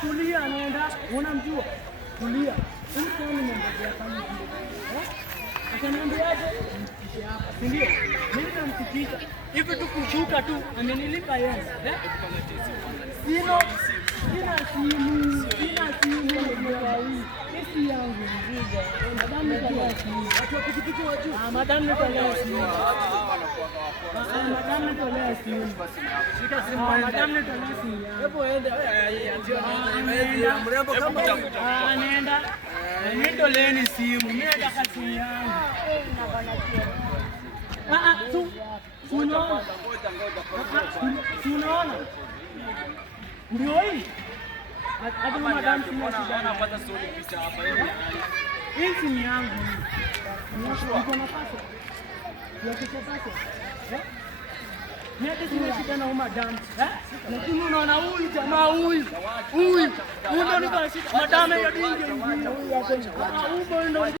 Tulia, anaenda unamjua, tulia. Akaniambiaje? Ndio. Mimi namsikiza. Hivi tu kushuka tu amenilipa yeye. Sina simu hii yangu nzuri. Madam nitalea simu. Watu wa pikipiki wa juu. Madam nitalea simu. Madam nitalea simu. Shika simu. Madam nitalea simu. Hebu ende mrembo kama anaenda. Nitoleni simu. Mimi nataka simu yangu. Unaona? Ndio hii. Hata madam tunashindana kupata stori picha hapa hivi. Hii simu yangu. Niko na pesa. Ya kichapasa. Ndio tunashindana na madam. Lakini unaona huyu jamaa huyu ndio niko shida. Madam ya dingi huyu hapo. Huyu ndio